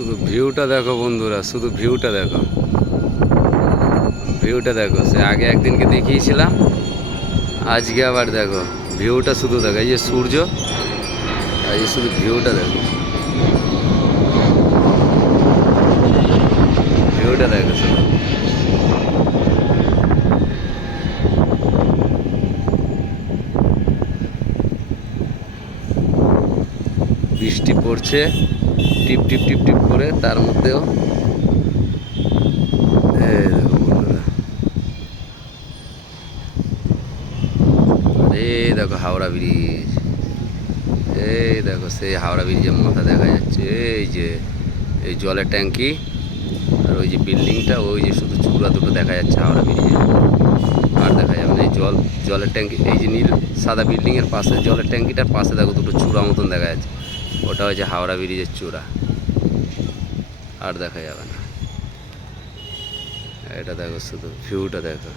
শুধু ভিউটা দেখো বন্ধুরা, শুধু ভিউটা দেখো, ভিউটা দেখো। সে আগে একদিনকে দেখিয়েছিলাম, আজকে আবার দেখো ভিউটা, শুধু দেখো এই যে সূর্য, আর এই শুধু ভিউটা দেখো, ভিউটা দেখো শুধু। বৃষ্টি পড়ছে টিপ টিপ টিপ টিপ করে, তার মধ্যেও এই দেখো বন্ধুরা, এই দেখো হাওড়া ব্রিজ, এই দেখো সেই হাওড়া ব্রিজের মাথা দেখা যাচ্ছে, এই যে এই জলের ট্যাঙ্কি, আর ওই যে বিল্ডিংটা, ওই যে শুধু চূড়া দুটো দেখা যাচ্ছে হাওড়া ব্রিজে, আর দেখা যাবে না। এই জলের ট্যাঙ্কি, এই যে নীল সাদা বিল্ডিংয়ের পাশে জলের ট্যাঙ্কিটার পাশে দেখো দুটো চূড়া মতন দেখা যাচ্ছে, ওটা হচ্ছে হাওড়া ব্রিজের চূড়া, আর দেখা যাবে না। এটা দেখো শুধু ভিউটা দেখো।